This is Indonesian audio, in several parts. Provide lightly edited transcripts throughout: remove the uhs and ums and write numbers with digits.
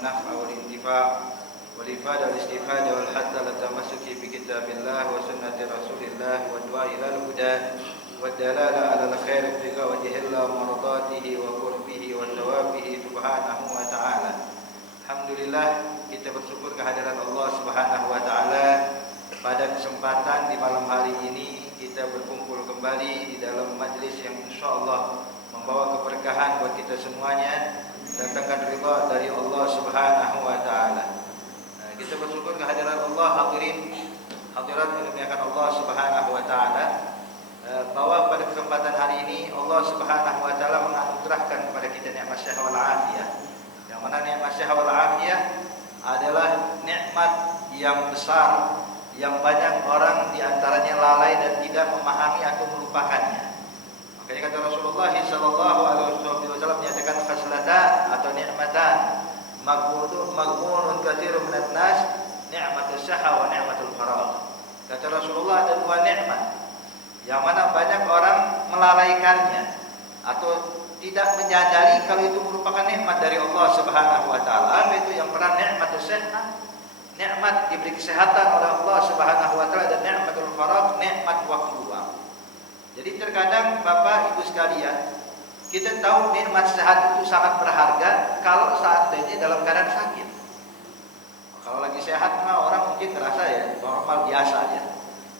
والنفع والانتفاع والإفادة والاستفادة والحث على التمسك بكتاب الله وسنة رسول الله والدعاء إلى الهدى والدلالة على الخير ابتغاء وجه الله ومرضاته وقربه وثوابه سبحانه وتعالى. Alhamdulillah, kita bersyukur kehadiran Allah Subhanahu wa taala. Pada kesempatan di malam hari ini kita berkumpul kembali di dalam majlis yang insyaallah membawa keberkahan buat kita semuanya, datangkan ridha dari Allah Subhanahu wa taala. Kita bersyukur kehadiran Allah, hadirat yang dimuliakan Allah Subhanahu wa taala, bahwa pada kesempatan hari ini Allah Subhanahu wa taala menganugerahkan kepada kita nikmat sehat wal afiyah. Yang mana nikmat sehat wal afiyah adalah nikmat yang besar yang banyak orang diantaranya lalai dan tidak memahami atau melupakannya. Makanya kata Rasulullah sallallahu alaihi wasallam menyatakan khaslatan atau nikmatan maghbunun katsirun minan nas, ni'matus sihah wa ni'matul faragh. Kata Rasulullah ada dua nikmat yang mana banyak orang melalaikannya atau tidak menyadari kalau itu merupakan nikmat dari Allah Subhanahu wa taala. Itu yang pertama nikmatus sihah, nikmat diberi kesehatan oleh Allah Subhanahu wa taala, dan ni'matul faragh, nikmat waktu luang. Jadi terkadang Bapak Ibu sekalian, kita tahu nikmat sehat itu sangat berharga kalau seandainya dalam keadaan sakit. Kalau lagi sehat mah orang mungkin terasa ya normal biasa aja.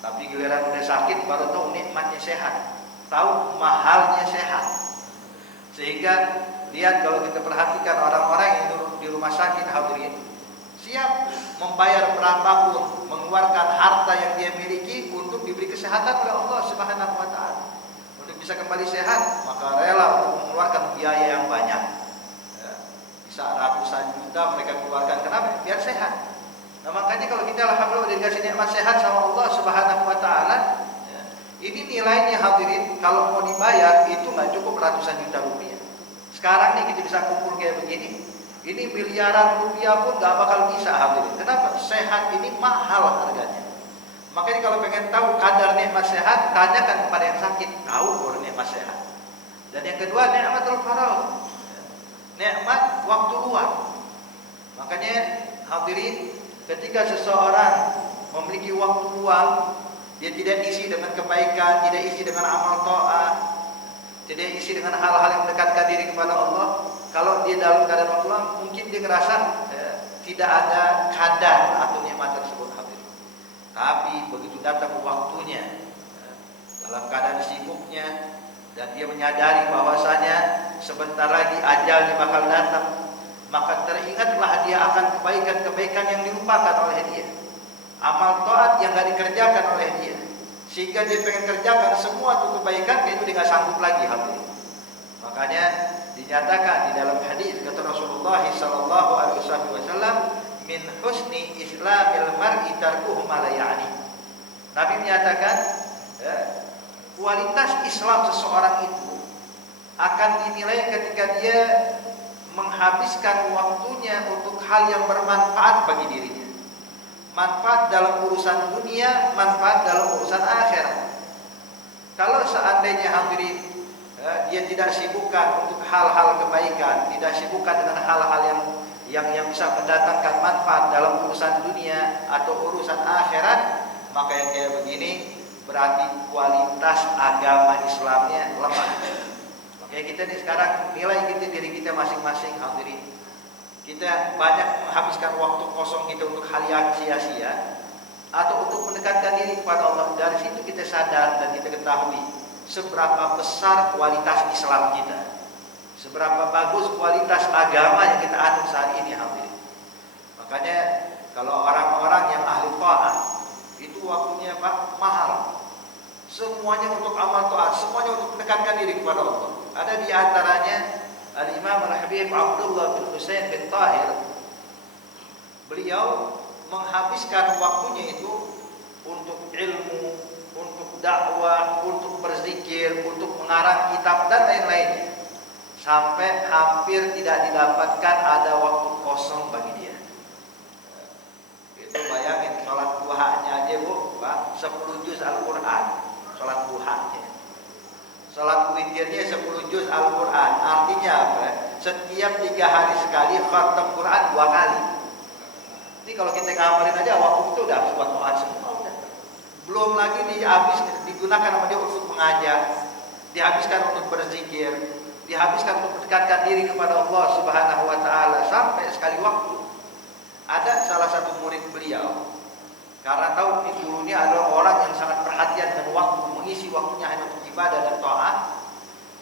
Tapi giliran udah sakit baru tahu nikmatnya sehat, tahu mahalnya sehat. Sehingga lihat kalau kita perhatikan orang-orang yang di rumah sakit, hadirin, siap membayar berapapun, mengeluarkan harta yang dia miliki untuk diberi kesehatan oleh Allah Subhanahu wa taala. Untuk bisa kembali sehat, maka rela untuk mengeluarkan biaya yang banyak. Bisa ratusan juta mereka keluarkan. Kenapa? Biar sehat. Nah, makanya kalau kita alhamdulillah dikasih nikmat sehat sama Allah Subhanahu wa taala, ini nilainya hadirin kalau mau dibayar itu nggak cukup ratusan juta rupiah. Sekarang nih kita bisa kumpul kayak begini, ini miliaran rupiah pun nggak bakal bisa hadirin. Kenapa? Sehat ini mahal harganya. Makanya kalau pengen tahu kadar nikmat sehat, tanyakan kepada yang sakit, tahu baru nikmat sehat. Dan yang kedua nikmatul faragh, nikmat waktu luang. Makanya hadirin, ketika seseorang memiliki waktu luang, dia tidak isi dengan kebaikan, tidak isi dengan amal taat, tidak isi dengan hal-hal yang mendekatkan diri kepada Allah. Kalau dia dalam keadaan waktu luang, mungkin dia ngerasa tidak ada kadar atau nikmat tersebut hadirin. Tapi begitu datang waktunya, dalam keadaan sibuknya, dan dia menyadari bahwasanya sebentar lagi ajalnya bakal datang, maka teringatlah dia akan kebaikan-kebaikan yang dilupakan oleh dia, amal taat yang gak dikerjakan oleh dia, sehingga dia pengen kerjakan semua itu kebaikan, itu dia gak sanggup lagi hadirin. Makanya dinyatakan di dalam hadis kata Rasulullah sallallahu alaihi wasallam, min husni islamil mar'i tarkuhu ma la ya'ni. Nabi menyatakan kualitas Islam seseorang itu akan dinilai ketika dia menghabiskan waktunya untuk hal yang bermanfaat bagi dirinya. Manfaat dalam urusan dunia, manfaat dalam urusan akhirat. Kalau seandainya hadirin dia tidak sibukkan untuk hal-hal kebaikan, tidak sibukkan dengan hal-hal yang bisa mendatangkan manfaat dalam urusan dunia atau urusan akhirat, maka yang kayak begini berarti kualitas agama Islamnya lemah. Makanya kita nih sekarang nilai kita diri kita masing-masing hadirin. Kita banyak menghabiskan waktu kosong kita untuk hal yang sia-sia atau untuk mendekatkan diri kepada Allah. Dari situ kita sadar dan kita ketahui seberapa besar kualitas Islam kita, seberapa bagus kualitas agama yang kita anut saat ini hadirin. Makanya kalau orang-orang yang ahli taat itu waktunya Pak mahal. Semuanya untuk amal taat, semuanya untuk mendekatkan diri kepada Allah. Ada di antaranya Al-Imam Al-Habib Abdullah bin Husain bin Tahir. Beliau menghabiskan waktunya itu untuk ilmu, untuk dakwah, untuk berzikir, untuk mengarang kitab dan lain-lainnya. Sampai hampir tidak didapatkan ada waktu kosong bagi dia. Itu bayangin sholat duhanya aja Bu, Pak, 10 juz Al-Quran. Sholat duhanya, sholat witirnya 10 juz Al-Quran. Artinya apa? setiap 3 hari sekali khatam Quran 2 kali. Jadi kalau kita ngamalin aja waktu itu udah habis buat Quran semua udah. Belum lagi digunakan sama dia untuk mengajar, dihabiskan untuk berzikir, dihabiskan untuk mendekatkan diri kepada Allah Subhanahu wa taala sampai sekali waktu. Ada salah satu murid beliau, karena tahu gurunya adalah orang yang sangat perhatian dengan waktu, mengisi waktunya hanya untuk ibadah dan taat,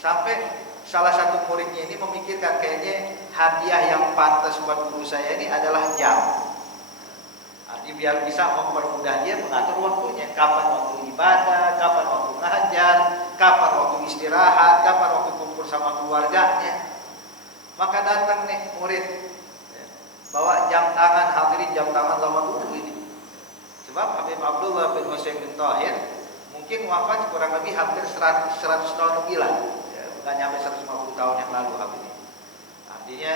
sampai salah satu muridnya ini memikirkan kayaknya hadiah yang pantas buat guru saya ini adalah jam. Artinya biar bisa mempermudah dia mengatur waktunya, kapan waktu ibadah, kapan waktu ngajar, kapan waktu istirahat, kapan waktu kumpul sama keluarganya. Maka datang nih murid, bawa jam tangan, hadirin jam tangan zaman dulu ini. Sebab Habib Abdullah bin Husain bin Tahir mungkin wafat kurang lebih hampir 100 tahun lebih lah, ya, bukan sampai 150 tahun yang lalu Habib ini. Artinya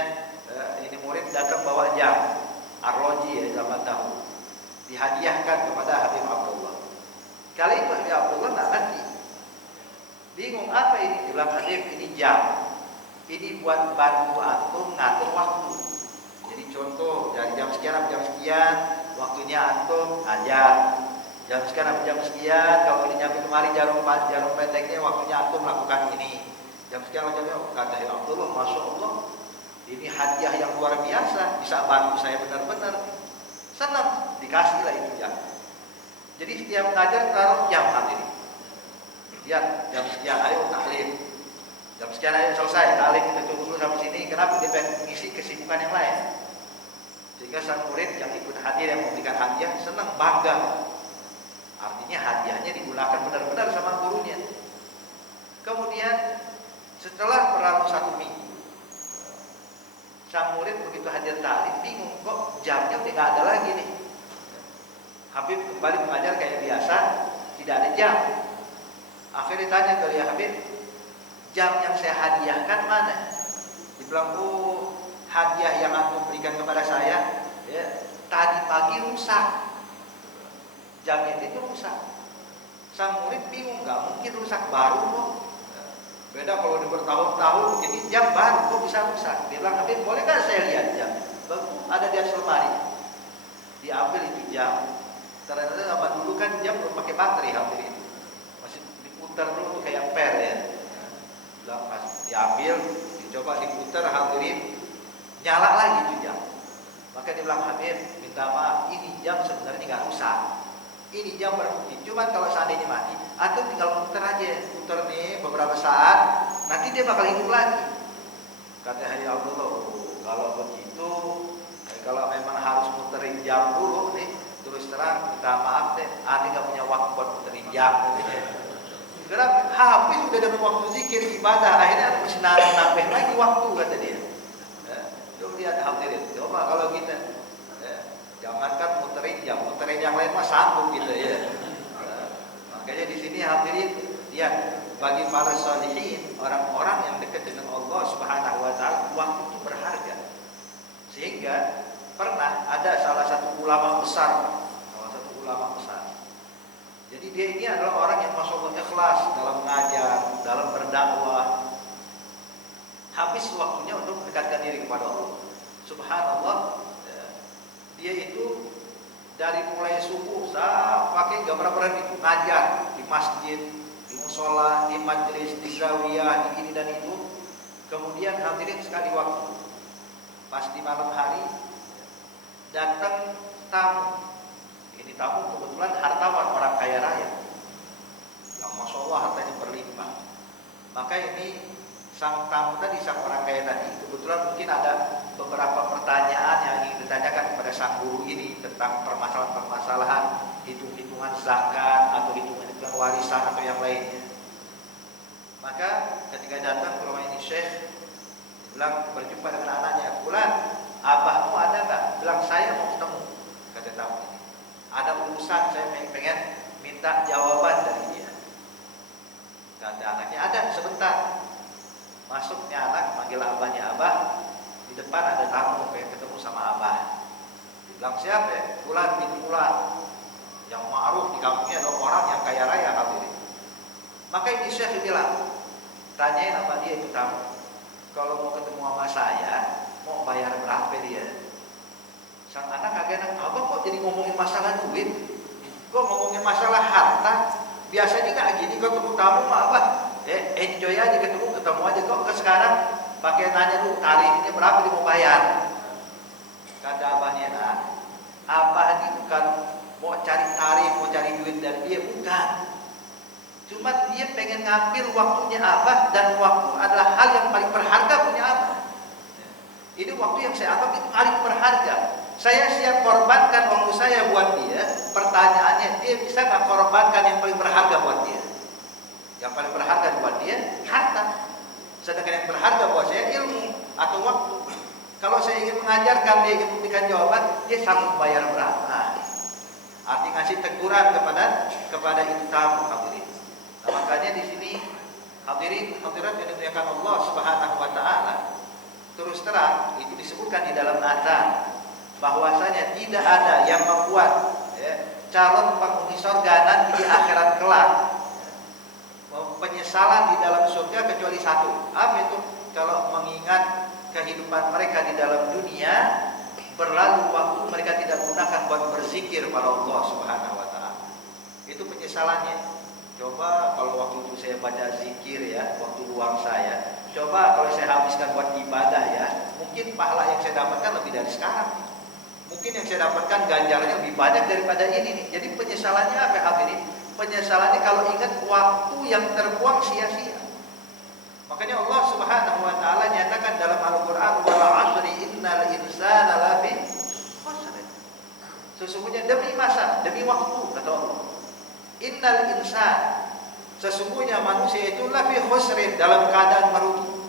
ini murid datang bawa jam arloji ya zaman dahulu, dihadiahkan kepada Habib Abdullah. Kali itu Habib Abdullah nggak ngerti, bingung apa ini. Dia bilang, Habib ini jam, ini buat bantu antum ngatur waktu. Jadi contoh dari jam sekian sampai jam sekian waktunya antum ngajar, jam sekian sampai jam sekian kalau ini nyampe kemari jarum pendeknya waktunya antum melakukan ini, jam sekian macamnya. Kata ya Abdullah, masya Allah, ini hadiah yang luar biasa, bisa bantu saya benar-benar. Senang, dikasihlah itu jam. Jadi setiap ngajar taruh jam hadirin. Lihat jam sekian ayo taklim, jam sekian ayo selesai taklim, kita tunggu dulu sampai sini. Kenapa? Dia pengen mengisi kesibukan yang lain. Sehingga sang murid yang ikut hadir, yang memberikan hadiah, senang, bangga. Artinya hadiahnya digunakan benar-benar sama gurunya. Kemudian setelah berlalu 1 minggu, sang murid begitu hadir taklim bingung, kok jamnya udah nggak ada lagi nih. Habib kembali mengajar kayak biasa, tidak ada jam. Akhirnya tanya ke dia, Habib, jam yang saya hadiahkan mana? Dibilang, oh, hadiah yang aku berikan kepada saya, ya, tadi pagi rusak. Jamnya itu rusak. Sang murid bingung, nggak mungkin rusak, baru kok. Beda kalau di bertahun-tahun, ini jam baru kok bisa rusak. Dia bilang, Habib, boleh kan saya lihat jam? Bagus, ada di atas lemari. Diambil itu jam. Ternyata zaman dulu kan jam belum pakai baterai, hadirin. Masih diputar dulu tuh kayak per ya. Bilang pas diambil, dicoba diputar, hadirin, nyala lagi itu jam. Maka dia bilang, Habib, minta maaf, ini jam sebenarnya nggak rusak. Ini jam berfungsi. Cuman kalau seandainya mati, atau tinggal putar aja, putar nih beberapa saat, nanti dia bakal hidup lagi. Kata ya Allah, kalau begitu, kalau memang harus muterin jam dulu nih, terus terang minta maaf deh, Ane nggak punya waktu buat muterin jam. Karena habis udah dengan waktu zikir ibadah, akhirnya mesti nambah lagi waktu, kata dia. Coba lihat hadirin, coba kalau kita jangankan muterin jam, muterin yang lain mah sanggup gitu ya. Makanya di sini hadirin lihat, bagi para sholihin, orang-orang yang dekat dengan Allah Subhanahu wa taala, waktu itu berharga. Sehingga pernah ada salah satu ulama besar. Jadi dia ini adalah orang yang masya Allah ikhlas dalam mengajar, dalam berdakwah. Habis waktunya untuk mendekatkan diri kepada Allah. Subhanallah, dia itu dari mulai subuh sampai gak pernah berhenti ngajar di masjid, di musola, di majelis, di zawiyah, di ini dan itu. Kemudian hadirin sekali waktu, pas di malam hari datang tamu. Ini tamu kebetulan hartawan, orang kaya raya, yang masya Allah hartanya berlimpah. Maka ini sang tamu tadi, sang orang kaya tadi, kebetulan mungkin ada beberapa pertanyaan yang ingin ditanyakan kepada sang guru ini tentang permasalahan-permasalahan hitung-hitungan zakat atau hitungan-hitungan warisan atau yang lainnya. Maka ketika datang ke rumah ini Syekh bilang, berjumpa dengan anaknya, "Bulan, abahmu ada nggak?" Bilang, "Saya mau ketemu," kata tamu ini. "Ada urusan, saya pengen minta jawaban dari dia." Kata anaknya, "Ada, sebentar." Masuknya anak, manggil abahnya, "Abah, di depan ada tamu, pengen ketemu sama abah." Dibilang, "Siapa?" "Bulan bin Bulan." Yang ma'ruf di kampungnya adalah orang yang kaya raya hadirin. Maka ini Syekh bilang, "Tanyain apa dia itu tamu. Kalau mau ketemu sama anak, abang kok jadi ngomongin masalah duit? Kok ngomongin masalah harta? Biasanya nggak gini, kok ketemu tamu mah apa? Enjoy aja ketemu aja. Kok ke sekarang pakai nanya lu tarifnya berapa dia mau bayar? Kata abahnya, nah, abah ini bukan mau cari tarif, mau cari duit dari dia, bukan. Cuma dia pengen ngambil waktunya abah, dan waktu adalah hal yang paling berharga punya abah. Ini waktu yang saya anggap itu paling berharga. Saya siap korbankan waktu saya buat dia. Pertanyaannya, dia bisa nggak korbankan yang paling berharga buat dia? Yang paling berharga buat dia harta. Sedangkan yang berharga buat saya ilmu atau waktu. Kalau saya ingin mengajarkan, dia ingin memberikan jawaban, dia sanggup bayar berapa? Arti ngasih teguran kepada itu tamu, hadirin. Nah, makanya di sini hadirin hadirat yang dimuliakan Allah Subhanahu wa taala, terus terang itu disebutkan di dalam azan bahwasanya tidak ada yang membuat calon penghuni surga nanti di akhirat kelak penyesalan di dalam surga kecuali satu. Apa itu? Kalau mengingat kehidupan mereka di dalam dunia, berlalu waktu mereka tidak gunakan buat berzikir pada Allah Subhanahu wa taala. Itu penyesalannya. Coba kalau waktu itu saya baca zikir ya, waktu luang saya. Coba kalau saya habiskan buat ibadah ya, mungkin pahala yang saya dapatkan lebih dari sekarang. Mungkin yang saya dapatkan ganjarannya lebih banyak daripada ini nih. Jadi penyesalannya apa hadirin? Penyesalannya kalau ingat waktu yang terbuang sia-sia. Makanya Allah Subhanahu wa taala nyatakan dalam Al-Qur'an, wal 'asri innal insana lafi khusr. Sesungguhnya demi masa, demi waktu, kata Allah. Innal insan, sesungguhnya manusia itu lafi khusrin, dalam keadaan merugi.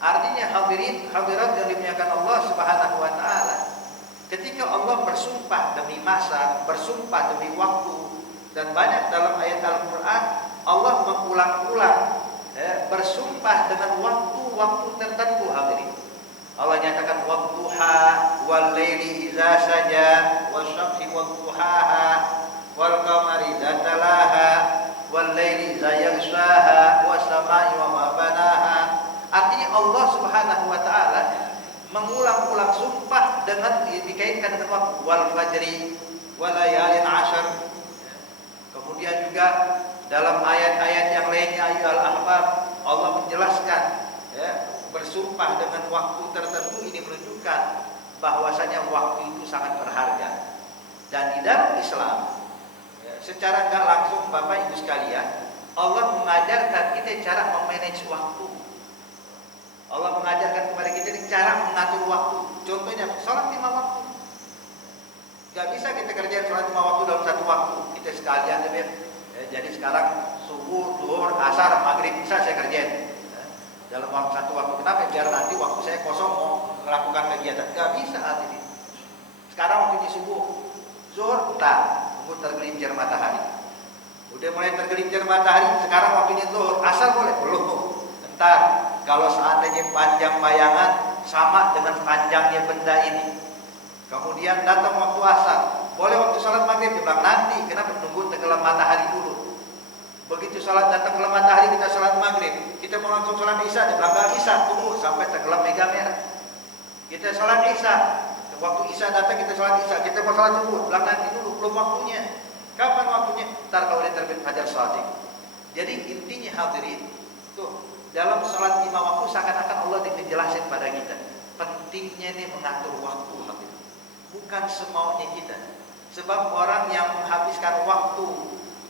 Artinya hadirin hadirat yang dimuliakan Allah Subhanahu wa taala, ketika Allah bersumpah demi masa, bersumpah demi waktu, dan banyak dalam ayat Al-Qur'an Allah mengulang-ulang bersumpah dengan waktu-waktu tertentu hadirin. Allah nyatakan wadduha wal laili idza saja wasyamsi wadduhaha wal qamari idza talaha wal laili idza yaghshaha was samai wa ma banaha. Artinya Allah Subhanahu wa taala mengulang-ulang sumpah dengan dikaitkan dengan waktu, wal fajri wal layalin 'ashr. Kemudian juga dalam ayat-ayat yang lainnya ayat Al-Ahqaf Allah menjelaskan bersumpah dengan waktu tertentu. Ini menunjukkan bahwasanya waktu itu sangat berharga. Dan di dalam Islam secara nggak langsung Bapak Ibu sekalian, Allah mengajarkan kita cara memanage waktu. Allah mengajarkan kepada kita cara mengatur waktu. Contohnya sholat 5 waktu. Gak bisa kita kerjain sholat 5 waktu dalam satu waktu. Kita sekalian jadi sekarang subuh, zuhur, asar, maghrib, isya saya kerjain dalam satu waktu. Kenapa? Biar nanti waktu saya kosong mau melakukan kegiatan. Gak bisa hati ini. Sekarang waktunya subuh, zuhur, tunggu tergelincir matahari. Udah mulai tergelincir matahari, sekarang waktunya zuhur, asar boleh? Belum. Entar, kalau seandainya panjang bayangan sama dengan panjangnya benda ini. Kemudian datang waktu asar, boleh waktu sholat maghrib, dia bilang nanti. Kenapa? Tunggu tenggelam matahari dulu. Begitu sholat datang tenggelam matahari, kita sholat maghrib, kita mau langsung sholat isya, dia bilang gak bisa, tunggu sampai tenggelam mega merah. Kita sholat isya, waktu isya datang kita sholat isya, kita mau sholat subuh, bilang nanti dulu, belum waktunya. Kapan waktunya? Ntar kalau dia terbit fajar shadiq. Jadi intinya hadirin, tuh dalam sholat 5 waktu seakan-akan Allah menjelaskan pada kita pentingnya nih mengatur waktu hadirin. Bukan semaunya kita. Sebab orang yang menghabiskan waktu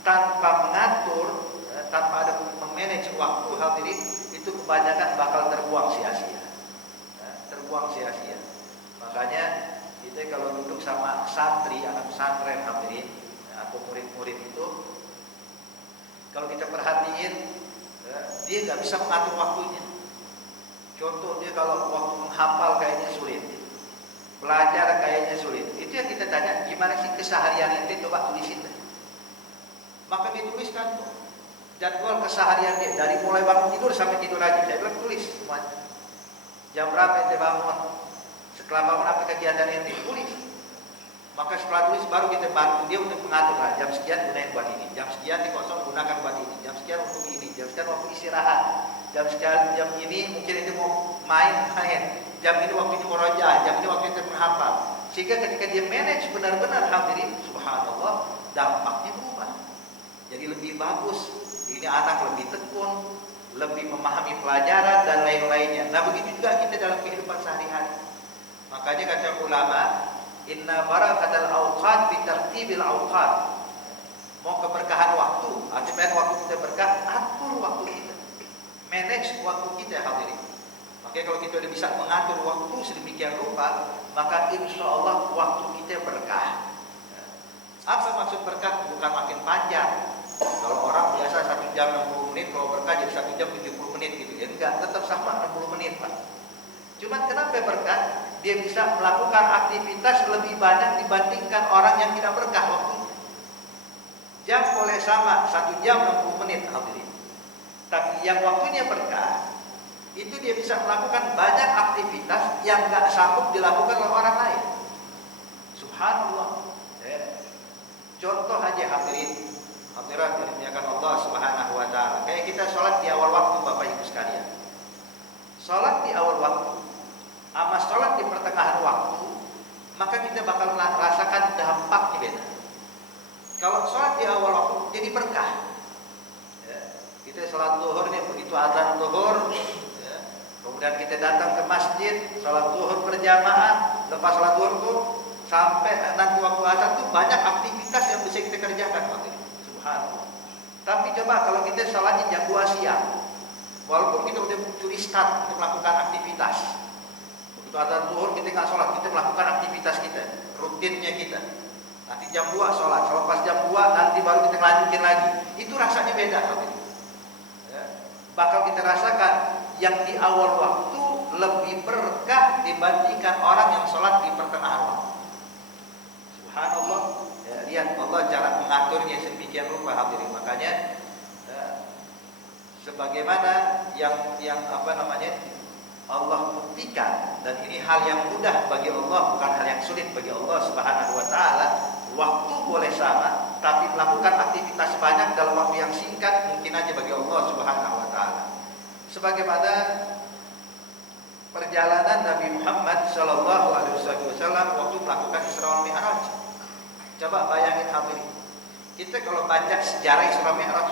tanpa mengatur, tanpa ada memanage waktu hadirin, itu kebanyakan bakal terbuang sia-sia. Terbuang sia-sia. Makanya kita kalau duduk sama santri, anak pesantren hadirin, atau murid-murid itu, kalau kita perhatiin, dia nggak bisa mengatur waktunya. Contoh dia kalau waktu menghafal kayaknya sulit, belajar kayaknya sulit. Itu yang kita tanya, gimana sih keseharian ente, coba tulisin. Maka dituliskan tuh jadwal keseharian dia dari mulai bangun tidur sampai tidur lagi. Saya bilang tulis semuanya. Jam berapa ente bangun? Setelah bangun apa kegiatan ente? Tulis. Maka setelah tulis baru kita bantu dia untuk mengatur lah. Jam sekian gunain buat ini, jam sekian dikosong gunakan buat ini, jam sekian untuk ini, jam sekian waktu istirahat, jam sekian jam ini mungkin itu mau main, jam ini waktunya merojah, jam ini waktu itu menghafal. Sehingga ketika dia manage benar-benar hadirin, subhanallah, dampaknya berubah. Jadi lebih bagus. Ini anak lebih tekun, lebih memahami pelajaran dan lain-lainnya. Nah, begitu juga kita dalam kehidupan sehari-hari. Makanya kata ulama, inna barakatal awqat bi tartibil awqat. Mau keberkahan waktu, artinya waktu kita berkah, atur waktu kita. Manage waktu kita, hadirin. Makanya kalau kita udah bisa mengatur waktu sedemikian rupa, maka insya Allah waktu kita berkah. Apa maksud berkah? Bukan makin panjang. Kalau orang biasa 1 jam 60 menit, kalau berkah jadi 1 jam 70 menit gitu ya. Enggak, tetap sama 60 menit Pak. Cuman kenapa berkah? Dia bisa melakukan aktivitas lebih banyak dibandingkan orang yang tidak berkah waktunya. Jam boleh sama 1 jam 60 menit hadirin. Tapi yang waktunya berkah, itu dia bisa melakukan banyak aktivitas yang gak sanggup dilakukan oleh orang lain. Subhanallah. Contoh aja hadirin, hadirat yang dimuliakan Allah Subhanahu wa taala. Kayak kita sholat di awal waktu Bapak Ibu sekalian. Sholat di awal waktu sama sholat di pertengahan waktu, maka kita bakal merasakan dampaknya beda. Kalau sholat di awal waktu jadi berkah. Kita sholat zuhur nih, begitu azan zuhur, kemudian kita datang ke masjid, sholat zuhur berjamaah, lepas sholat zuhur tuh sampai nanti waktu azan tuh banyak aktivitas yang bisa kita kerjakan, subhanallah. Tapi coba kalau kita sholatnya jam 2 siang, walaupun kita udah mencuri start untuk melakukan aktivitas, begitu azan zuhur kita nggak sholat, kita melakukan aktivitas kita, rutinnya kita. Nanti jam 2 sholat, pas jam 2 nanti baru kita lanjutin lagi. Itu rasanya beda, bakal kita rasakan yang di awal waktu lebih berkah dibandingkan orang yang sholat di pertengahan waktu. Subhanallah. Lihat Allah cara mengaturnya sedemikian rupa hadirin. Makanya sebagaimana yang Allah buktikan, dan ini hal yang mudah bagi Allah, bukan hal yang sulit bagi Allah Subhanahu wa taala. Waktu boleh sama, tapi melakukan aktivitas banyak dalam waktu yang singkat mungkin aja bagi Allah Subhanahu wa taala. Sebagaimana perjalanan Nabi Muhammad sallallahu alaihi wasallam waktu melakukan Isra wal Mi'raj. Coba bayangin hadirin. Kita kalau baca sejarah Isra wal Mi'raj,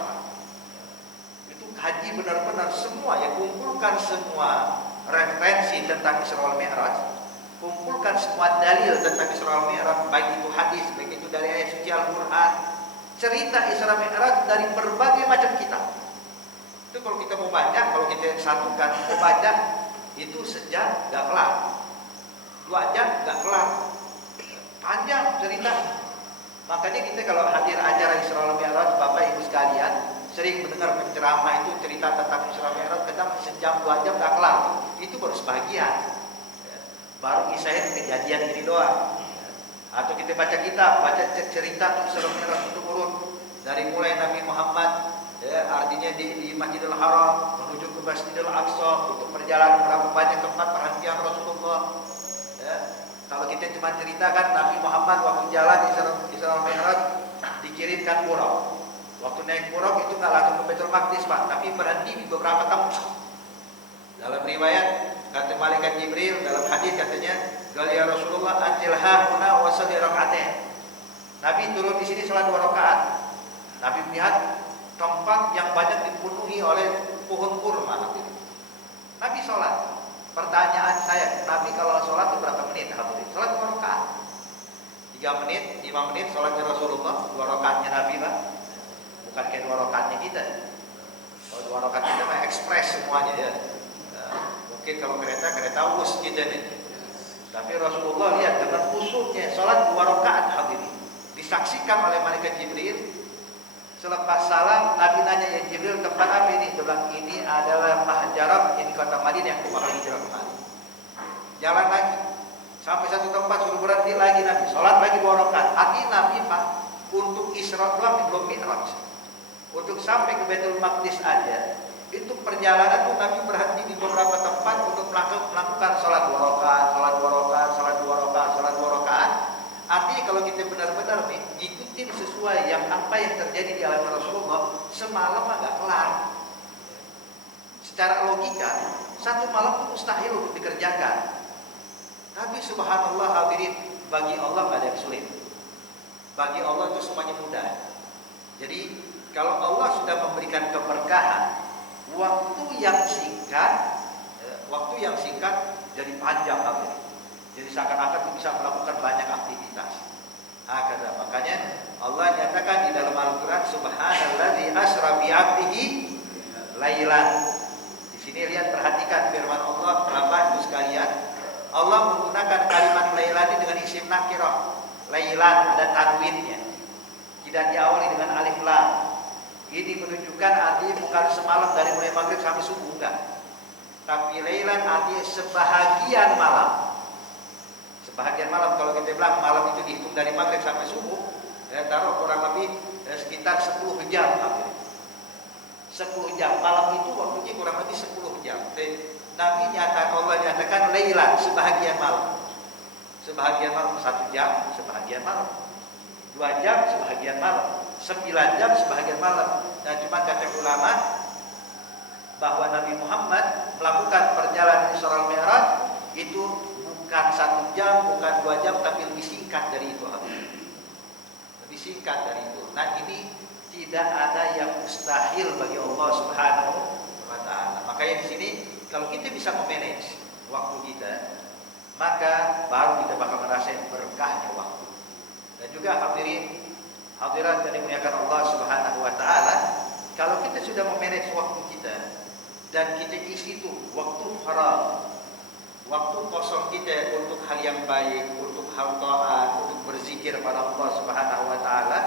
itu haji benar-benar semua ya, kumpulkan semua referensi tentang Isra wal Mi'raj, kumpulkan semua dalil tentang Isra wal Mi'raj, baik itu hadis, baik itu dari ayat suci Al-Qur'an, cerita Isra Mi'raj dari berbagai macam kitab. Itu kalau kita mau baca, kalau kita satukan, kita baca itu sejam gak kelar, 2 jam gak kelar, panjang cerita. Makanya kita kalau hadir acara Isra wal Mi'raj, Bapak Ibu sekalian, sering mendengar penceramah itu cerita tentang Isra Mi'raj, kadang sejam 2 jam gak kelar. Itu baru sebagian, baru ngisahin kejadian ini doang. Atau kita baca kitab, baca cerita Isra Mi'raj itu urut dari mulai Nabi Muhammad, artinya di Masjidil Haram menuju ke Masjidil Aqsa, untuk perjalanan berapa banyak tempat perhentian Rasulullah. Kalau kita cuma ceritakan Nabi Muhammad waktu jalan Isra Mi'raj dikirimkan buruk. Waktu naik buruk itu nggak langsung ke Baitul Maqdis Pak, tapi berhenti di beberapa tempat. Dalam riwayat kata malaikat Jibril, dalam hadis katanya, "Qala ya Rasulullah anzil hahuna wa salli rak'atain." Nabi turun di sini salat 2 rakaat. Nabi melihat tempat yang banyak dipenuhi oleh pohon kurma. Nabi sholat. Pertanyaan saya, Nabi kalau sholat itu berapa menit? Sholat 2 rakaat. 3 menit, 5 menit sholatnya Rasulullah, 2 rakaatnya Nabi Pak. Bukan kayak 2 rakaatnya kita. Kalau 2 rakaat kita mah ekspres semuanya ya. Mungkin kalau kereta bus kita nih. Tapi Rasulullah lihat dengan khusyuknya sholat 2 rakaat hadirin. Disaksikan oleh malaikat Jibril. Selepas salam, Nabi nanya, ya Jibril, tempat apa ini? Dia bilang, ini adalah Mahjarab, ini kota Madinah yang aku bakal hijrah kemarin. Jalan lagi, sampai satu tempat suruh berhenti lagi Nabi, sholat lagi 2 rakaat. Artinya Nabi Pak, untuk Isra doang belum Mi'raj. Untuk sampai ke Baitul Maqdis aja, itu perjalanan tuh Nabi berhenti di beberapa tempat untuk melakukan sholat 2 rakaat, sholat 2 rakaat, sholat 2 rakaat, sholat 2 rakaat. Artinya kalau kita benar-benar nih ikutin sesuai yang apa yang terjadi di alam Rasulullah, semalam agak kelar. Secara logika, 1 malam itu mustahil untuk dikerjakan. Tapi subhanallah hadirin, bagi Allah nggak ada yang sulit. Bagi Allah itu semuanya mudah. Jadi kalau Allah sudah memberikan keberkahan, waktu yang singkat jadi panjang habis. Jadi seakan-akan bisa melakukan banyak aktivitas. Makanya Allah nyatakan di dalam Al-Quran, Subhanalladzi asra bi 'abdihi lailan. Di sini lihat, perhatikan firman Allah, Bapak Ibu sekalian. Allah menggunakan kalimat lailan ini dengan isim nakirah. Lailan ada tanwinnya. Tidak diawali dengan alif lam. Ini menunjukkan artinya bukan semalam dari mulai maghrib sampai subuh, enggak. Tapi lailan artinya sebahagian malam. Sebahagian malam, kalau kita bilang malam itu dihitung dari maghrib sampai subuh, taruh kurang lebih sekitar 10 jam. 10 jam, malam itu waktunya kurang lebih 10 jam. Nabi Allah nyatakan lailan, sebahagian malam. Sebahagian malam, 1 jam, sebahagian malam. 2 jam, sebahagian malam. 9 jam, sebahagian malam. Dan cuma kata ulama bahwa Nabi Muhammad melakukan perjalanan Isra Mi'raj itu bukan 1 jam, bukan 2 jam, tapi lebih singkat dari itu. Lebih singkat dari itu. Nah, ini tidak ada yang mustahil bagi Allah Subhanahu wa Ta'ala. Makanya di sini kalau kita bisa memanage waktu kita, maka baru kita bakal merasakan berkahnya waktu. Dan juga hadirat yang dimuliakan Allah Subhanahu wa Ta'ala, kalau kita sudah memanage waktu kita dan kita isi itu waktu faragh, waktu kosong kita untuk hal yang baik, untuk hal taat, untuk berzikir pada Allah Subhanahu wa Ta'ala,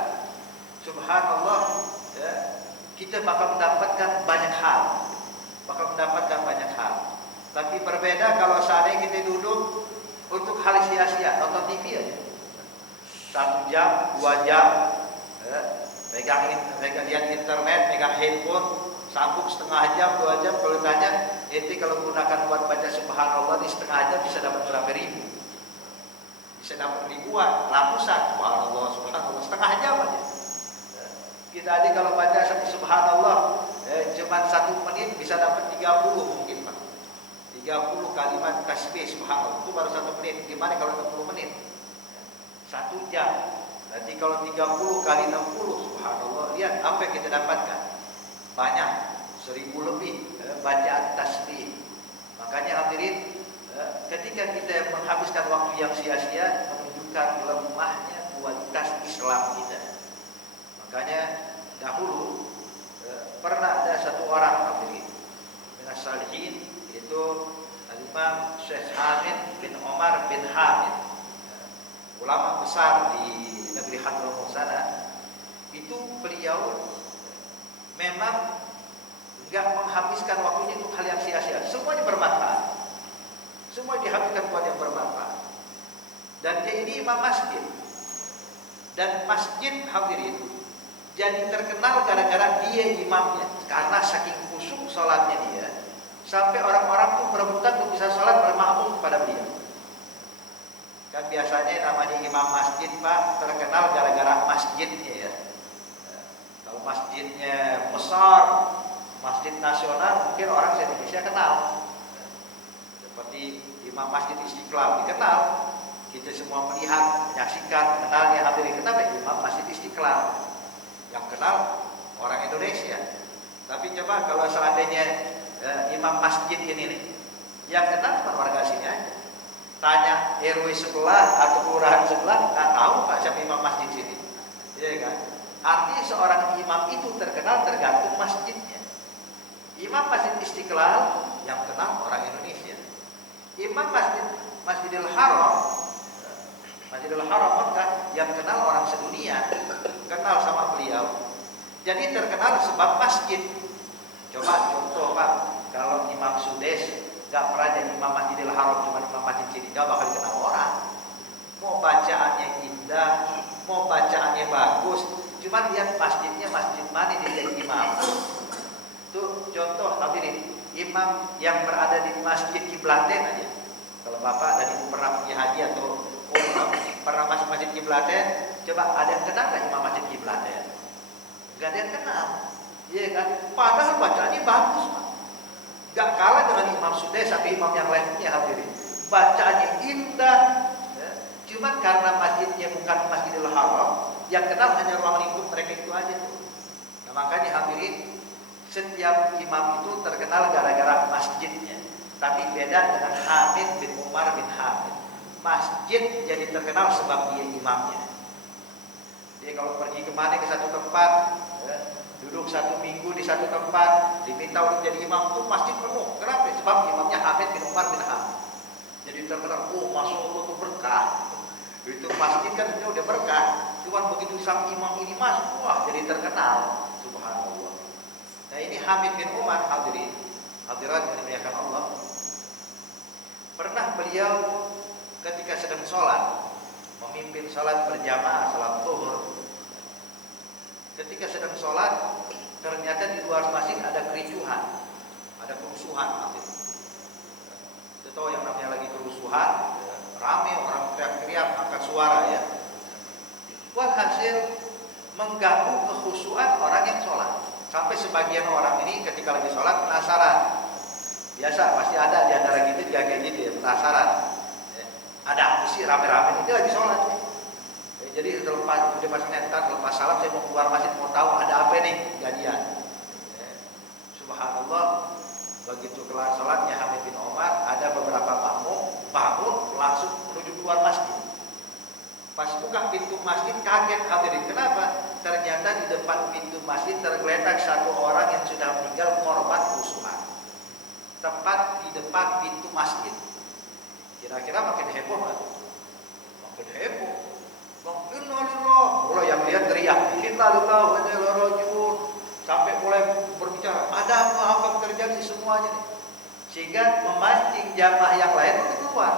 subhanallah, ya, kita bakal mendapatkan banyak hal. Tapi berbeda kalau seandainya kita duduk untuk hal sia-sia, nonton TV aja 1 jam, 2 jam, pegang lihat internet, pegang handphone, sambung setengah jam, 2 jam. Kalau tanya, kalau gunakan buat baca subhanallah di setengah jam bisa dapat berapa ribu? Bisa dapat ribuan, ratusan. Subhanallah, setengah jam aja. Kita aja kalau baca subhanallah cuma 1 menit bisa dapat 30 mungkin, Pak. 30 kalimat tasbih subhanallah itu baru 1 menit. Gimana kalau 60 menit? 1 jam. Nanti kalau 30 kali 60 subhanallah, lihat apa yang kita dapatkan. Banyak, 1000 lebih bacaan tasbih. Makanya hadirin, ketika kita menghabiskan waktu yang sia-sia, menunjukkan lemahnya kualitas Islam kita. Makanya dahulu pernah ada satu orang hadirin minas salihin, itu Al-Imam Syekh Hamid bin Omar bin Hamid, ulama besar di negeri Hadramaut sana. Itu beliau memang enggak menghabiskan waktunya untuk hal yang sia-sia. Semuanya bermanfaat. Semua dihabiskan buat yang bermanfaat. Dan dia ini imam masjid. Dan masjid hadirin jadi terkenal gara-gara dia imamnya. Karena saking khusyuk sholatnya dia, sampai orang-orang tuh berebutan untuk bisa sholat bermakmum kepada beliau. Kan biasanya namanya imam masjid, Pak, terkenal gara-gara masjidnya ya. Kalau masjidnya besar, masjid nasional, mungkin orang se-Indonesia kenal. Seperti Imam Masjid Istiqlal dikenal. Kita semua melihat, menyaksikan, mengenalnya hadirin. Kenapa? Imam Masjid Istiqlal. Yang kenal orang Indonesia. Tapi coba kalau seandainya imam masjid ini nih, yang kenal cuma warga sini aja. Tanya RW sebelah atau kelurahan sebelah, nggak tahu Pak siapa imam masjid sini. Iya kan? Artinya seorang imam itu terkenal tergantung masjidnya. Imam Masjid Istiqlal yang kenal orang Indonesia. Imam Masjidil Haram Mekah yang kenal orang sedunia, kenal sama beliau. Jadi terkenal sebab masjid. Coba contoh Pak, kalau Imam Sudes gak pernah jadi Imam Masjidil Haram, cuma Imam Masjid sini, gak bakal dikenal orang. Mau bacaannya indah, mau bacaannya bagus, cuma lihat masjidnya masjid mana dia jadi imam. Itu contoh hadirin, imam yang berada di Masjid Kiblaten aja. Kalau Bapak dan Ibu pernah pergi haji atau pernah masuk Masjid Kiblaten, coba ada yang kenal gak Imam Masjid Kiblaten? Gak ada yang kenal, iya kan? Padahal bacaannya bagus, Pak. Gak kalah dengan Imam Sudes atau imam yang lainnya hadirin. Bacaannya indah, ya. Cuma karena masjidnya bukan Masjidil Haram, yang kenal hanya ruang lingkup mereka itu aja tuh. Nah, makanya hadirin, setiap imam itu terkenal gara-gara masjidnya. Tapi beda dengan Hamid bin Umar bin Hamid. Masjid jadi terkenal sebab dia imamnya. Dia kalau pergi kemana ke satu tempat, duduk 1 minggu di satu tempat, diminta untuk jadi imam tuh masjid penuh. Kenapa? Sebab imamnya Hamid bin Umar bin Hamid. Jadi terkenal, masya Allah itu berkah. Itu masjid kan itu udah berkah. Cuman begitu sang imam ini masuk, wah jadi terkenal. Subhanallah. Nah ini Hamid bin Umar, hadirin, hadirat yang dimuliakan Allah. Pernah beliau ketika sedang sholat, memimpin sholat berjamaah, sholat zuhur. Ketika sedang sholat, ternyata di luar masjid ada kericuhan, ada kerusuhan. Kita tahu yang namanya lagi kerusuhan, rame orang teriak-teriak, angkat suara ya. Walhasil mengganggu kekhusyuan orang yang sholat. Sampai sebagian orang ini ketika lagi sholat penasaran. Biasa pasti ada di antara kita juga kayak gitu ya, penasaran. Ada apa sih rame-rame ini lagi sholat nih. Jadi udah pas nentar, lepas salam saya mau keluar masjid, mau tahu ada apa nih kejadian. Subhanallah, begitu kelar sholatnya Hamid bin Umar, ada beberapa makmum bangun langsung menuju keluar masjid. Pas buka pintu masjid kaget hadirin. Kenapa? Ternyata di depan pintu masjid tergeletak satu orang yang sudah meninggal korban kerusuhan. Tepat di depan pintu masjid. Kira-kira makin heboh kan? Makin heboh. Innalillah. Mulai yang lihat teriak, innalillah wa inna ilaihi raji'un. Sampai mulai berbicara, ada apa terjadi semuanya nih. Sehingga memancing jamaah yang lain untuk keluar.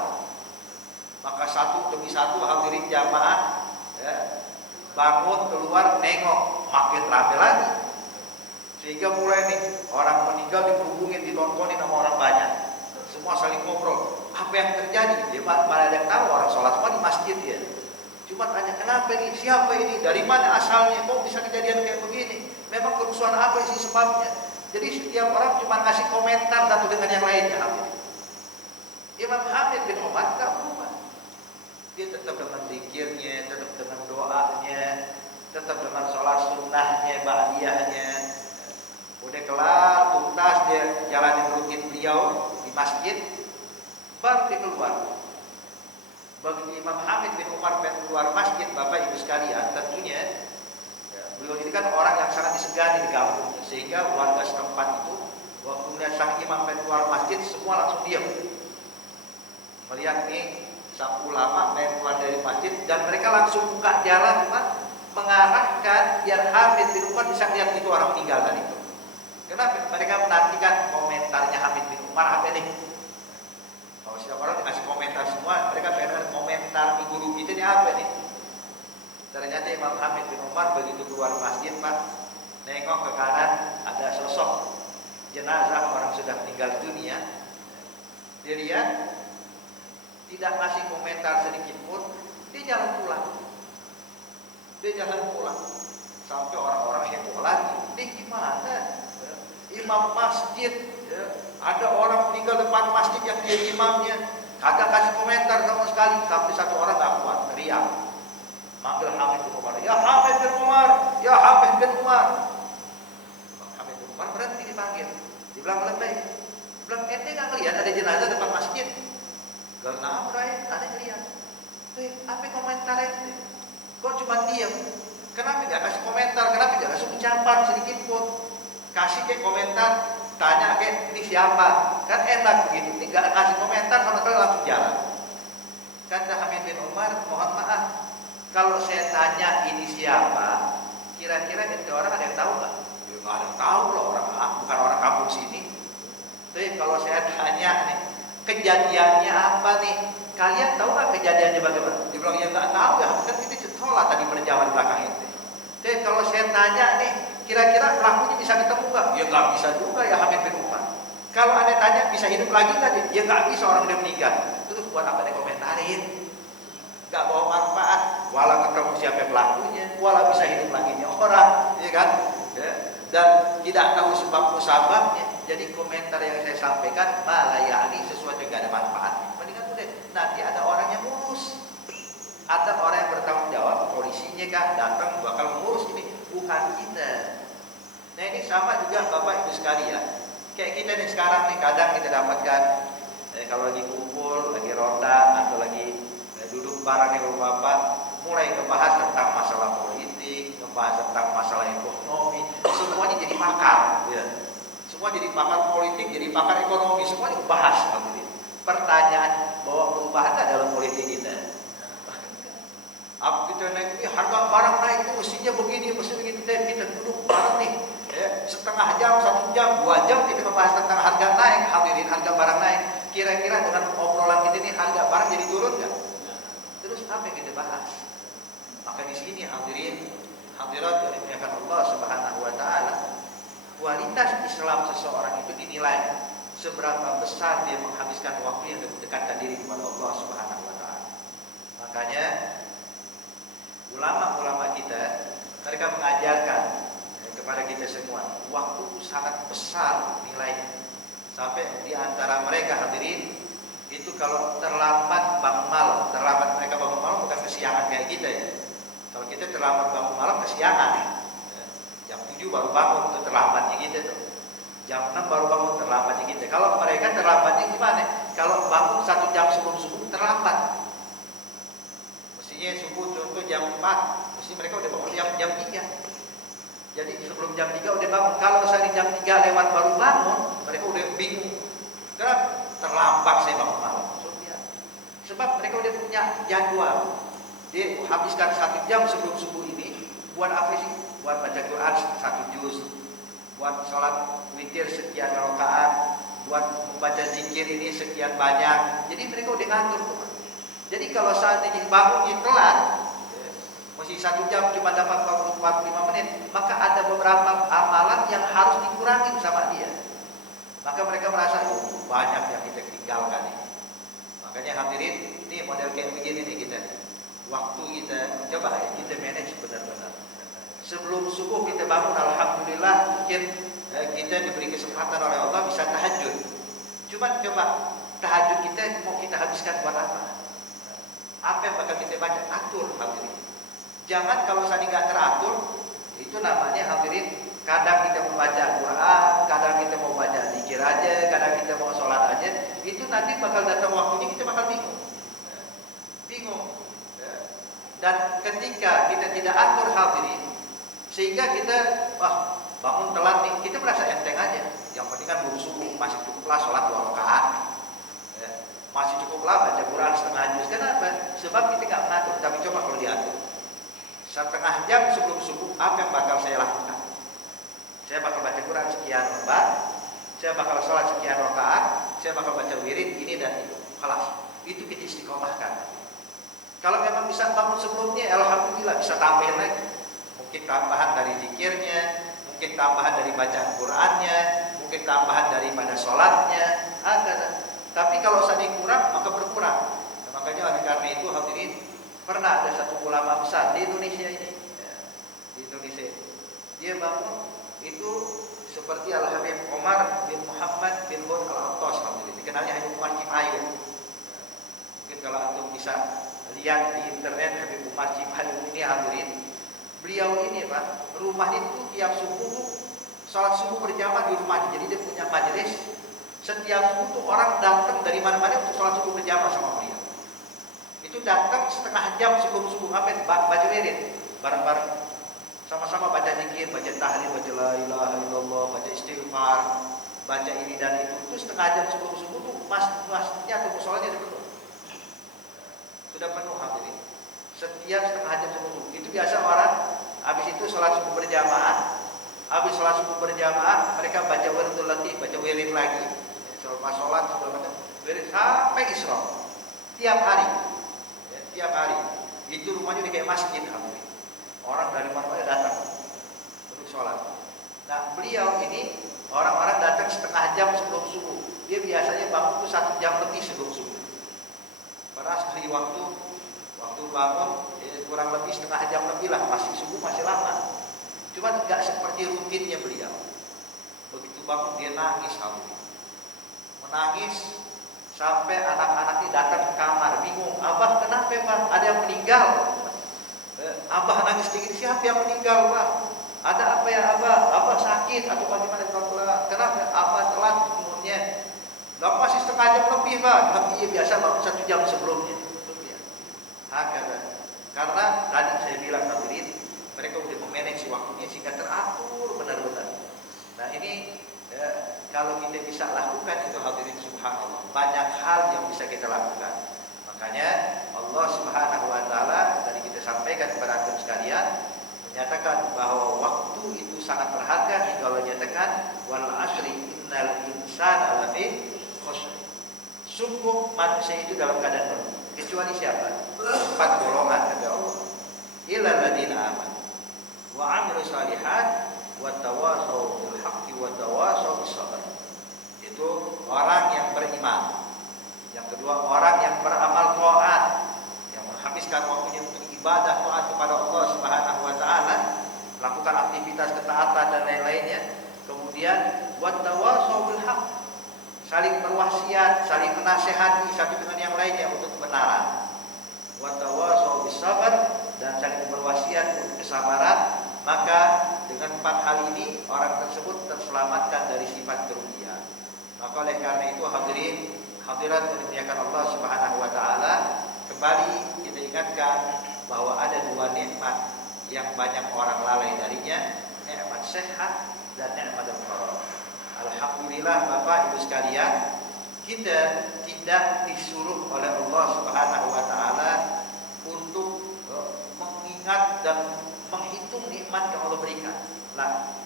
Maka satu demi satu hadirin jamaah ya, bangun keluar nengok, makin rame lagi. Sehingga mulai nih orang meninggal dikerubungin, ditontonin sama orang banyak. Semua saling ngobrol. Apa yang terjadi? Dia mana ada yang tahu, orang sholat semua di masjid ya. Cuma tanya kenapa ini, siapa ini, dari mana asalnya, kok bisa kejadian kayak begini? Memang kerusuhan apa sih sebabnya? Jadi setiap orang cuma ngasih komentar satu dengan yang lainnya. Imam Hamid bin Umar tak berubah. Dia tetap dengan zikirnya, tetap dengan doanya, tetap dengan sholat sunnahnya, ba'diyahnya. Udah kelar, tuntas dia jalanin rutin beliau di masjid, baru dia keluar. Bagi Imam Hamid bin Umar keluar masjid, Bapak Ibu sekalian, tentunya beliau ini kan orang yang sangat disegani di kampung, sehingga warga setempat itu waktu melihat sang imam keluar masjid semua langsung diam. Melihat nih sang ulama keluar dari masjid dan mereka langsung buka jalan mengarahkan biar Hamid bin Umar bisa lihat itu orang meninggal tadi itu. Kenapa? Mereka menantikan komentarnya Hamid bin Umar apa nih? Kalau setiap orang dikasih komentar semua, mereka pengen komentar di guru kita ini apa nih? Ternyata Imam Hamid bin Umar begitu keluar masjid, Pak, nengok ke kanan ada sosok jenazah orang sudah meninggal dunia. Dia lihat, tidak kasih komentar sedikit pun, dia jalan pulang. Sampai orang-orang heboh lagi. Ini gimana? Imam masjid, ya, ada orang meninggal depan masjid yang dia imamnya, kagak kasih komentar sama sekali. Sampai satu orang gak kuat, teriak, manggil Hamid bin Umar, ya Hamid bin Umar, ya Hamid bin Umar. Hamid bin Umar berhenti dipanggil. Dibilang lebih, bilang ente nggak ngeliat ada jenazah depan masjid? Gak nabrak, ada ngeliat. Apa komentar ente? Kok cuma diam? Kenapa nggak kasih komentar? Kenapa nggak kasih ucapan sedikit pun? Kasih kayak komentar, tanya kayak ini siapa? Kan enak begitu. Ini nggak kasih komentar sama sekali langsung jalan. Kata Hamid bin Umar, mohon maaf, kalau saya tanya ini siapa, kira-kira itu orang ada yang tahu nggak? Ya nggak ada yang tahu loh, orang bukan orang kampung sini. Tapi kalau saya tanya nih, kejadiannya apa nih? Kalian tahu nggak kejadiannya bagaimana? Dia bilang ya nggak tahu ya, kan itu sholat tadi berjamaah di belakang itu. Tapi kalau saya tanya nih, kira-kira pelakunya bisa ketemu nggak? Ya nggak bisa juga ya Hamid bin Umar. Kalau anda tanya bisa hidup lagi nggak dia? Ya nggak bisa, orang udah meninggal. Terus buat apa dia komentarin? Nggak bawa manfaat. Walau ketemu siapa pelakunya, walau bisa hidup lagi orang, ya kan? Ya. Dan tidak tahu sebab musababnya. Jadi komentar yang saya sampaikan malah yakni sesuatu yang nggak ada manfaat. Mendingan udah nanti ada orang yang ngurus. sekarang nih kadang kita dapatkan kalau lagi kumpul, lagi ronda atau lagi duduk bareng di rumah bapak, mulai ngebahas tentang masalah politik, ngebahas tentang masalah ekonomi, semuanya jadi pakar, ya. Semua jadi pakar politik, jadi pakar ekonomi, semuanya dibahas. Pertanyaan bahwa perubahan dalam politik kita. Apa kita naik ini harga barang naik itu mestinya begini, mestinya begitu. Kita duduk bareng nih, setengah jam, 1 jam, 2 jam kita membahas tentang harga naik, hadirin harga barang naik. Kira-kira dengan obrolan kita ini harga barang jadi turun nggak? Terus apa yang kita bahas? Maka di sini hadirin, hadirat yang dimuliakan Allah Subhanahu wa taala, kualitas Islam seseorang itu dinilai seberapa besar dia menghabiskan waktu yang mendekatkan diri kepada Allah Subhanahu wa taala. Makanya ulama-ulama kita mereka mengajarkan kepada kita semua, waktu itu sangat besar nilainya. Sampai di antara mereka hadirin itu kalau terlambat bangun malam, terlambat mereka bangun malam bukan kesiangan kayak kita ya. Kalau kita terlambat bangun malam kesiangan. Jam 7 baru bangun itu terlambatnya kita tuh. Jam 6 baru bangun terlambatnya kita. Kalau mereka terlambatnya gimana? Kalau bangun 1 jam sebelum subuh terlambat. Mestinya subuh contoh jam 4, mesti mereka udah bangun jam 3. Jadi sebelum jam 3 udah bangun. Kalau misalnya jam 3 lewat baru bangun, mereka udah bingung. Kenapa? Terlambat saya bangun malam. Sebab mereka udah punya jadwal. Dia habiskan 1 jam sebelum subuh ini buat apa sih? Buat baca Quran 1 juz, buat sholat witir sekian rakaat, buat membaca zikir ini sekian banyak. Jadi mereka udah ngatur tuh. Jadi kalau seandainya bangunnya telat, masih 1 jam cuma dapat 45 menit, maka ada beberapa amalan yang harus dikurangi sama dia. Maka mereka merasa banyak yang kita tinggalkan ini. Makanya hadirin, ini model kayak begini nih kita. Waktu kita coba kita manage benar-benar. Sebelum subuh kita bangun, alhamdulillah mungkin kita diberi kesempatan oleh Allah bisa tahajud. Cuma coba tahajud kita mau kita habiskan buat apa? Apa yang bakal kita baca? Atur hadirin. Jangan kalau tadi nggak teratur, itu namanya hadirin. Kadang kita membaca Quran, kadang kita mau baca zikir aja, kadang kita mau sholat aja. Itu nanti bakal datang waktunya kita bakal bingung. Bingung. Dan ketika kita tidak atur hadirin, sehingga kita bangun telat nih, kita merasa enteng aja. Yang penting kan belum subuh, masih cukuplah sholat 2 rakaat. Masih cukuplah baca Quran setengah juz. Kenapa? Sebab kita nggak mengatur. Tapi coba kalau diatur, 1/2 jam sebelum subuh, apa yang bakal saya lakukan? Saya bakal baca Quran sekian lembar, saya bakal sholat sekian rakaat, saya bakal baca wirid ini dan itu. Kelas. Itu kita istiqomahkan. Kalau memang bisa bangun sebelumnya, alhamdulillah bisa tambahin lagi. Mungkin tambahan dari zikirnya, mungkin tambahan dari bacaan Qur'annya, mungkin tambahan daripada sholatnya, ada. Tapi kalau seandainya kurang, maka berkurang. Nah, makanya oleh karena itu hadirin, pernah ada satu ulama besar di Indonesia ini, di Indonesia, dia bangun itu seperti Al-Habib Umar bin Muhammad bin Hud Al-Attas, hadirin, dikenalnya Habib Umar Cipayung. Mungkin kalau antum bisa lihat di internet Habib Umar Cipayung ini hadirin, beliau ini Pak, rumahnya itu tiap subuh sholat subuh berjamaah di rumahnya. Jadi dia punya majelis. Setiap subuh tuh orang datang dari mana-mana untuk sholat subuh berjamaah sama beliau. Itu datang 1/2 jam sebelum subuh, ngapain? Baca wirid bareng-bareng. Sama-sama baca zikir, baca tahlil, baca la ilaha illallah, baca istighfar, baca ini dan itu. Itu 1/2 jam sebelum subuh tuh masjidnya atau musholanya sudah penuh. Sudah penuh hadirin. Setiap 1/2 jam sebelum subuh. Itu biasa orang habis itu sholat subuh berjamaah. Habis sholat subuh berjamaah, mereka baca wiridul latif, baca wirid lagi. Selepas sholat sudah baca wirid sampai isra. Tiap hari. Ya, tiap hari. Itu rumahnya udah kayak masjid hadirin. Orang dari mana-mana datang untuk sholat. Nah beliau ini orang-orang datang 1/2 jam sebelum subuh. Dia biasanya bangun itu 1 jam lebih sebelum subuh. Padahal sekali waktu bangun kurang lebih 1/2 jam lebih lah, masih subuh masih lama. Cuma nggak seperti rutinnya beliau. Begitu bangun dia nangis hadirin. Menangis sampai anak-anaknya datang ke kamar bingung. Abah kenapa Bang? Ada yang meninggal? Abah nangis dikit, siapa yang meninggal Pak? Ada apa ya Abah? Abah sakit atau bagaimana? Kenapa? Abah telat umurnya Lah masih setengah jam lebih Pak. Iya biasa Pak 1 jam sebelumnya. Lebih ya. Karena tadi saya bilang hadirin, mereka udah memanage waktunya sehingga teratur benar-benar. Nah ini kalau kita bisa lakukan itu hadirin subhanallah, banyak hal yang bisa kita lakukan. Makanya Allah Subhanahu wa taala tadi kita sampaikan kepada antum sekalian menyatakan bahwa waktu itu sangat berharga hingga Allah nyatakan wal asri innal insana lafi khusr. Sungguh manusia itu dalam keadaan merugi. Kecuali siapa? 4 golongan kata Allah. Illal ladzina amanu wa 'amilus shalihat wa tawassaw bil haqqi wa tawassaw bis sabr. Itu orang yang beriman. Yang kedua, orang yang beramal taat, yang menghabiskan waktunya untuk ibadah taat kepada Allah Subhanahu wa taala, melakukan aktivitas ketaatan dan lain-lainnya. Kemudian wa tawassaw bil haqq, saling berwasiat, saling menasihati satu dengan yang lainnya untuk kebenaran. Wa tawassaw bis sabr, dan saling berwasiat untuk kesabaran. Maka dengan 4 hal ini orang tersebut terselamatkan dari sifat kerugian. Maka oleh karena itu hadirat yang dimuliakan Allah Subhanahu wa taala, kembali kita ingatkan bahwa ada 2 nikmat yang banyak orang lalai darinya, nikmat sehat dan nikmat al-faragh. Alhamdulillah Bapak Ibu sekalian, kita tidak disuruh oleh Allah Subhanahu wa taala untuk mengingat dan menghitung nikmat yang Allah berikan. Lah,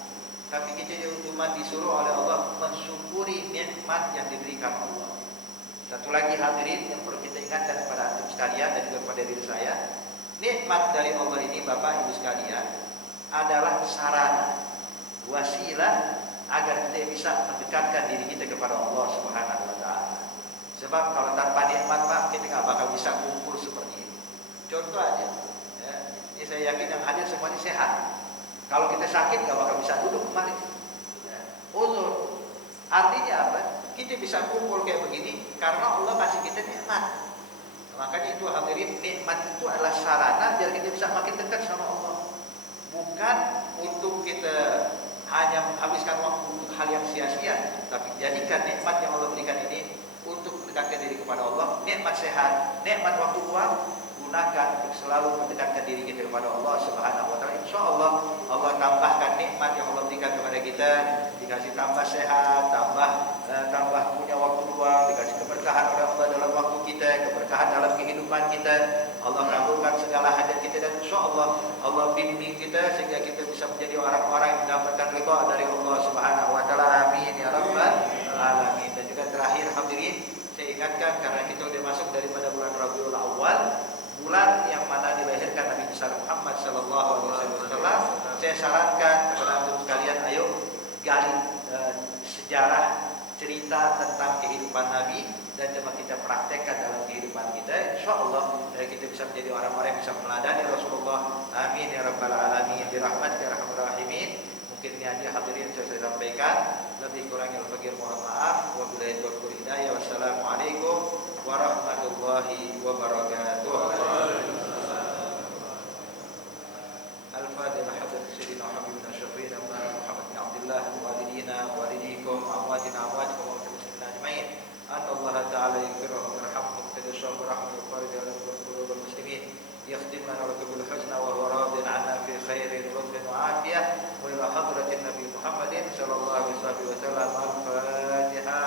tapi kita cuma disuruh oleh Allah mensyukuri nikmat yang diberikan Allah. Satu lagi hadirin yang perlu kita ingatkan kepada antum sekalian dan juga kepada diri saya, nikmat dari Allah ini Bapak Ibu sekalian adalah sarana, wasilah agar kita bisa mendekatkan diri kita kepada Allah Subhanahu wa taala. Sebab kalau tanpa nikmat Pak, kita nggak bakal bisa kumpul seperti ini. Contoh aja, ya, ini saya yakin yang hadir semuanya sehat. Kalau kita sakit nggak bakal bisa duduk kemarin. Ya. Uzur, artinya apa? Kita bisa kumpul kayak begini karena Allah kasih kita nikmat. Makanya itu hadirin, nikmat itu adalah sarana biar kita bisa makin dekat sama Allah. Bukan untuk kita hanya menghabiskan waktu untuk hal yang sia-sia, tapi jadikan nikmat yang Allah berikan ini untuk mendekatkan diri kepada Allah. Nikmat sehat, nikmat waktu luang, gunakan untuk selalu mendekatkan diri kita kepada Allah Subhanahu wa taala. Insyaallah Allah tambahkan nikmat yang Allah berikan kepada kita, dikasih tambah sehat, tambah punya waktu luang, dikasih keberkahan oleh Allah dalam waktu kita, keberkahan dalam kehidupan kita. Allah kabulkan segala hajat kita dan insyaallah Allah bimbing kita sehingga kita bisa menjadi orang-orang yang mendapatkan ridha dari Allah Subhanahu wa taala. Amin ya rabbal alamin. Dan juga terakhir hadirin, saya ingatkan karena kita sudah masuk daripada bulan Rabiul Awal, bulan yang mana dilahirkan Nabi besar Muhammad sallallahu alaihi wasallam, saya sarankan kepada antum sekalian, ayo gali sejarah, cerita tentang kehidupan Nabi dan coba kita praktekkan dalam kehidupan kita. Insyaallah kita bisa menjadi orang-orang yang bisa meneladani Rasulullah. Amin ya rabbal alamin bi rahmatika ya arhamar rahimin. Mungkin ini aja hadirin saya sampaikan, lebih kurangnya fakir mohon maaf. Wabillahi taufiq wal hidayah. Wassalamualaikum warahmatullahi wabarakatuh. Al-Fatihah. Sayyidina Habibina Syafi'ina Muhammad bin Abdullah walidina walidikum amwatina amwatikum wa muslimin ajmain. Allah Ta'ala yaghfirhum yarhamhum tadashshur rahmatuhu farij al muslimin. يختم لنا ولكم بالحسنى وهو راض عنا في خير ولطف وعافية وإلى حضرة النبي محمد صلى الله عليه وسلم. الفاتحة.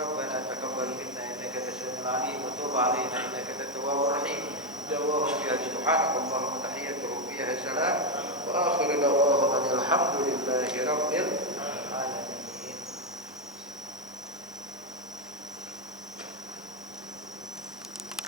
ربنا تقبل منا إنك أنت السميع العليم وتب علينا إنك أنت التواب الرحيم. دعواهم فيها سبحانك اللهم تحيته فيها سلام وآخر دعواهم أن الحمد لله رب العالمين.